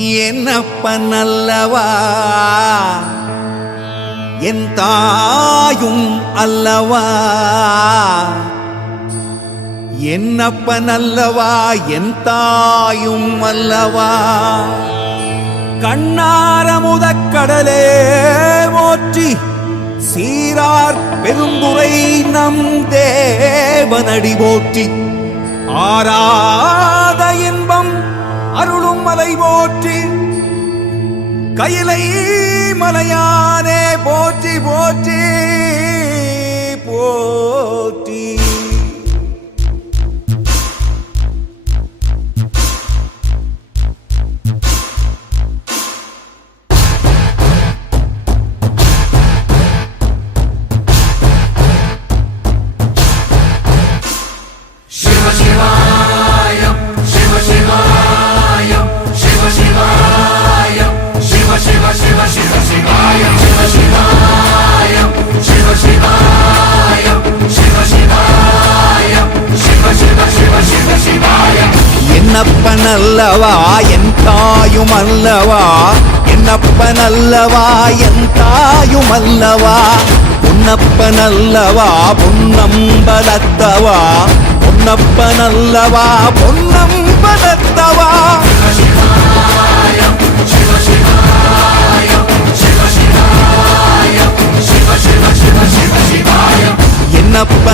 என்னப்பன் அல்லவா என் தாயும் அல்லவா? என்னப்பன் அல்லவா என் தாயும் அல்லவா? கண்ணார முதக்கடலே மோற்றி சீரார் பெருந்துரை நம் தேவனடி போற்றி. ஆராத இன்பம் மலை போற்றி கையிலை மலையானே போ நல்லவா என் தாயும் அல்லவா? என்னப்பன் அல்லவா என் தாயும் அல்லவா? உன்னப்பன் அல்லவா பொன்னம்பலத்தவா பொன்னப்பன் அல்லவா பொன்னம்பலத்தவா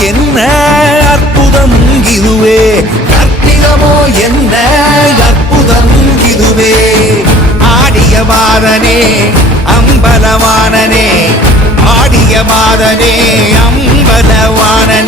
என்ன அற்புதம் இதுவே? கற்பிதமோ என்ன அற்புதம் இதுவே? ஆடிய மாதனே அம்பலவானனே ஆடிய மாதனே அம்பலவானனே.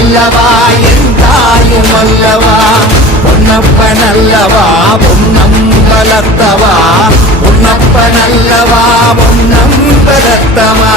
அல்லவா என் தாயும் அல்லவா? பொன்னப்பன் அல்லவா பொன்னம்பலத்தவா பொன்னப்பன் அல்லவா பொன்னம்பலத்தவா என்னப்பன் அல்லவா